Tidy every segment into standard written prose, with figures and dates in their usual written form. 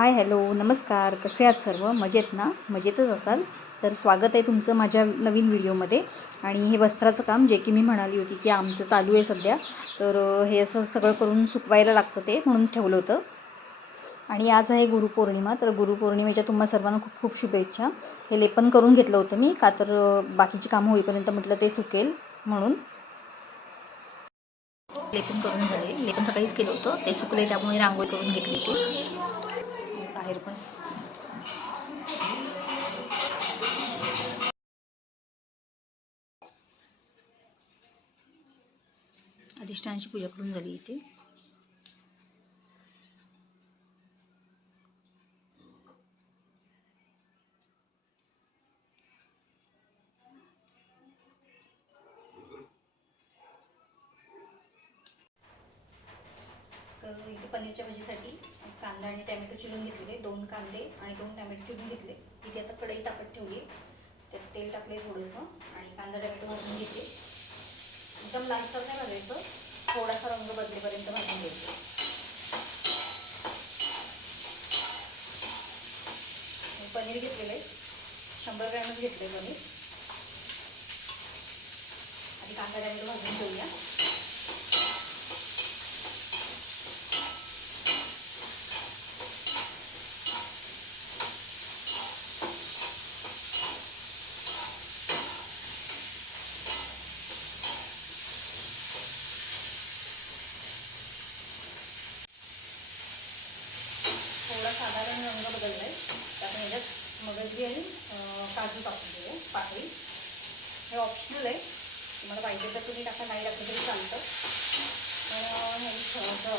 Hi hello नमस्कार. कसे आहात सर्व? मजेत ना? मजेतच असाल तर स्वागत आहे तुमचं माझ्या नवीन व्हिडिओमध्ये. आणि हे वस्त्राचं काम जे की मी म्हणाली होती की आमचं चालू आहे सध्या, तर हे असं सगळं करून सुकवायला लागतं, ते म्हणून ठेवलं होतं. आणि आज आहे गुरुपौर्णिमा, तर गुरुपौर्णिमेच्या तुम्हा सर्वांना खूप खूप शुभेच्छा. हे लेपन करून घेतलं होतं मी, का तर बाकीची कामं होईपर्यंत म्हटलं ते सुकेल म्हणून. लेपन करून झाले, लेपन सकाळीच केलं होतं, ते सुकले त्यामुळे रांगोळी करून घेतली होती. बाहेर पण अधिष्ठानाची पूजा करून झाली इथे. तर इथे पनीरच्या भाजीसाठी कांदा आणि टॅमॅटो चिरून घेतलेले, 2 कांदे आणि 2 टॅमॅटो चिरून घेतले. इथे आता कढई तापत ठेवली, त्यात तेल टाकले थोडंसं आणि कांदा टॅमॅटो भाजून घेतले. एकदम लालसर नाही भाजायचं, थोडासा रंग बदलेपर्यंत भाजून घ्यायचं. पनीर घेतलेलं आहे, 100 ग्रॅमच घेतले पनीर. आधी कांदा टॅमॅटो भाजून घेऊया. थोडा साधारण रंग बदलला आहे, त्यात ह्याच्यात मगजरी आणि काजू टाकून देऊ पाकळी. हे ऑप्शनल आहे, तुम्हाला पाहिजे तर तुम्ही टाका, नाही टाकलं तरी चालतं. पण हे थोडंसं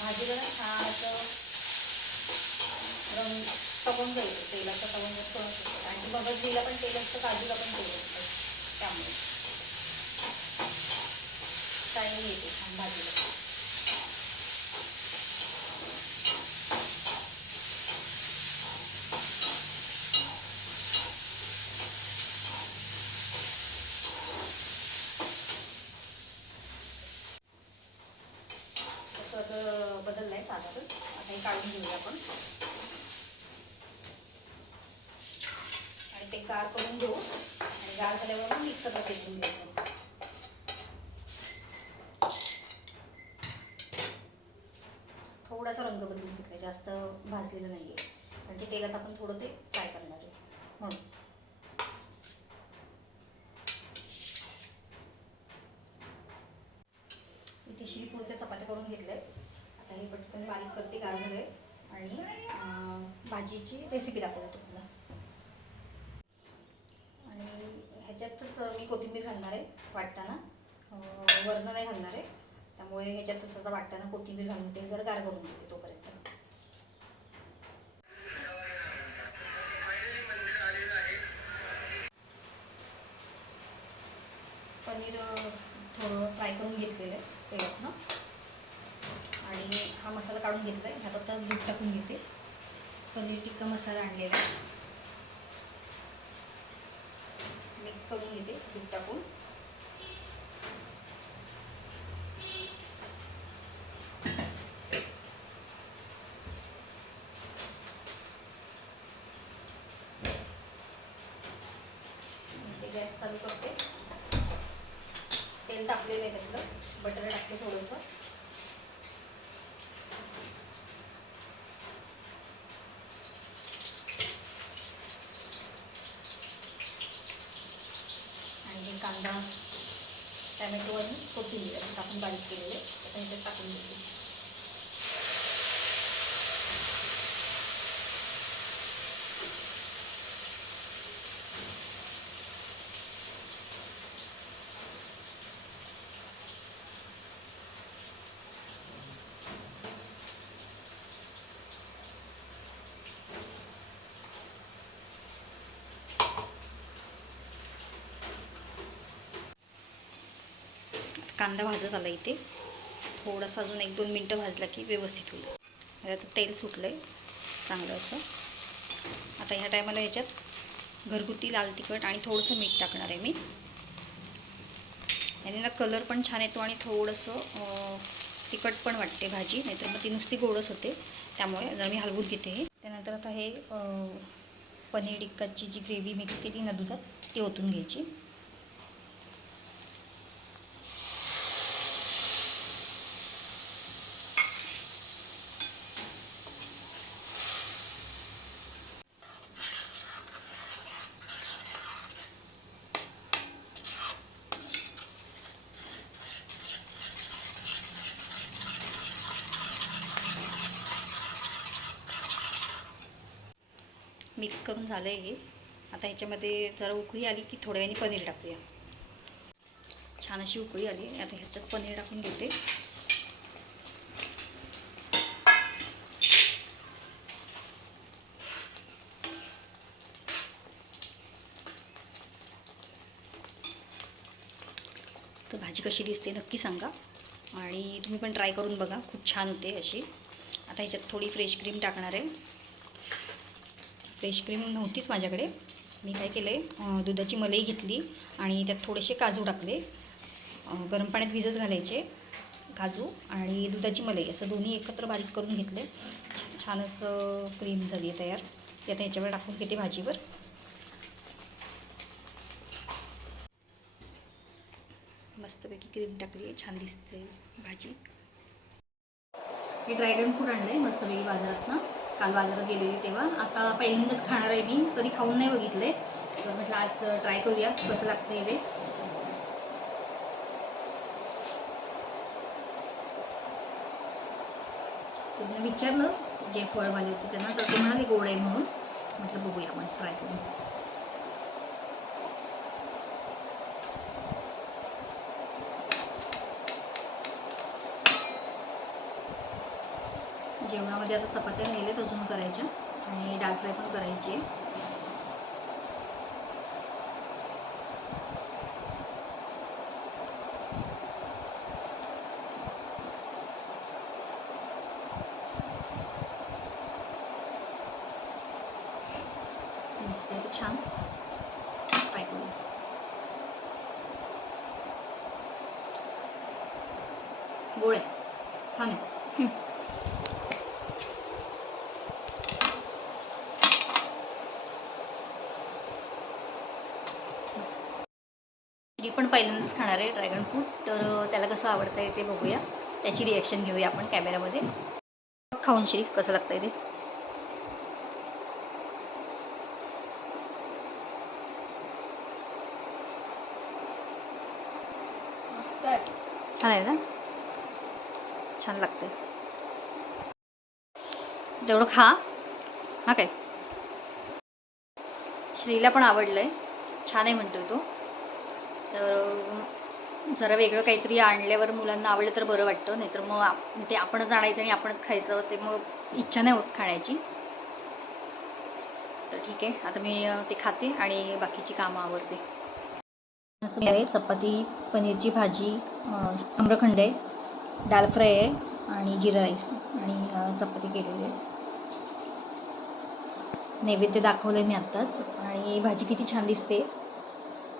भाजीला ना छान असं रंग तवंग जाईल, तेलाचा तवंग थोडंसं. आणि मगजरीला पण तेल असतं, काजूला पण तेल असतं, त्यामुळे शायनिंग येते छान भाजीला. बदलला आहे साधारण, आता हे काढून घेऊया आपण आणि ते गार करून घेऊ. आणि गार झाल्यावर मग मिक्सरला फेकून घ्यायचं. थोडासा रंग बदलून घेतला, जास्त भाजलेलं नाही आहे, कारण की तेलात आपण थोडं ते फ्राय करणार आहे म्हणून. इथे शिळीपुरत्या चपात्या करून घेतल्या आहेत. आता हे पटकन बारीक करते, गार झालं आहे. आणि भाजीची रेसिपी दाखवते तुम्हाला. आणि ह्याच्यातच मी कोथिंबीर घालणार आहे वाटताना, वरनं नाही घालणार आहे. त्यामुळे ह्याच्यातच आता वाटताना कोथिंबीर घालून ते जरा गार करून घेते तोपर्यंत. पनीर थोडं फ्राय करून घेतलेलं आहे तेलातनं. आणि हा मसाला काढून घेतला आहे, ह्यात आता दूध टाकून घेते. पनीर टिक्का मसाला आणलेला मिक्स करून घेते दूध टाकून. ते गॅस चालू करते. तेल टाकलेलं आहे त्यातलं, बटर टाकते थोडंसं. आणि कांदा टॅमॅटो आणि कोथिंबीर टाकून बारीक केलेले आता ह्याच्यात टाकून घेते. कांदा भाजत आला इथे, थोडासा अजून 1-2 मिनटं भाजला की व्यवस्थित होईल. ह्याच्यात तेल सुटलं आहे चांगलं असं. आता ह्या टायमाला ह्याच्यात घरगुती लाल तिखट आणि थोडंसं मीठ टाकणार आहे मी. याने ना कलर पण छान येतो आणि थोडंसं तिखट पण वाटते भाजी, नाहीतर मग ती नुसती गोडच होते. त्यामुळे जर मी हलवून घेते हे. त्यानंतर आता हे पनीर टिक्काची जी ग्रेव्ही मिक्स केली ना दुधात, ती ओतून घ्यायची. मिक्स करून झालं आहे हे. आता ह्याच्यामध्ये जरा उकळी आली की थोड्या वेळाने पनीर टाकूया. छान अशी उकळी आली. आता ह्याच्यात पनीर टाकून घेते. तर भाजी कशी दिसते नक्की सांगा आणि तुम्ही पण ट्राय करून बघा, खूप छान होते अशी. आता ह्याच्यात थोडी फ्रेश क्रीम टाकणार आहे. फ्रेश क्रीम नव्हतीच माझ्याकडे. मी काय केलं आहे, दुधाची मलाई घेतली आणि त्यात थोडेसे काजू टाकले. गरम पाण्यात भिजत घालायचे काजू आणि दुधाची मलाई असं दोन्ही एकत्र बारीक करून घेतले. छान असं क्रीम झाली आहे तयार. ती आता ह्याच्यावर टाकून घेते भाजीवर. मस्तपैकी क्रीम टाकली, छान दिसते भाजी. हे ड्रॅगन फ्रूट आणलं आहे मस्तपैकी बाजारात ना, काल बाजारात गेलेली तेव्हा. आता पहिल्यांदाच खाणार आहे मी, कधी खाऊन नाही बघितले. तर म्हटलं आज ट्राय करूया कसं लागतं ते. त्यांना विचारलं जे फळवाले होते त्यांना, तर ते म्हणाले गोड आहे म्हणून. म्हटलं बघूया आपण ट्राय करून. जेवणामध्ये आता चपात्या राहिलेत अजून करायच्या आणि डाळ फ्राय पण करायची आहे. दिसतंय तर छान, ट्राय करूया. गोड आहे, छान आहे. मी पण पहिल्यांदाच खाणार आहे ड्रॅगन फ्रूट, तर त्याला कसं आवडतं आहे ते बघूया. त्याची रिॲक्शन घेऊया आपण कॅमेऱ्यामध्ये. खाऊन श्री कसं लागतं आहे ते. छान आहे ना, छान लागतं. तेवढं खा हा काय. श्रीला पण आवडलं आहे, छान आहे म्हणतो तो. तर जरा वेगळं काहीतरी आणल्यावर मुलांना आवडलं तर बरं वाटतं, नाहीतर मग ते आपणच आणायचं आणि आपणच खायचं, ते मग इच्छा नाही होत खाण्याची. तर ठीक आहे, आता मी ते खाते आणि बाकीची कामं आवरते. असं आहे, चपाती, पनीरची भाजी, आम्रखंड आहे, दाल फ्राय आहे आणि जिरा राईस आणि चपाती केलेली आहे. नैवेद्य दाखवलं आहे मी आत्ताच आणि भाजी किती छान दिसते.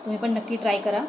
तुम्ही पण नक्की ट्राय करा.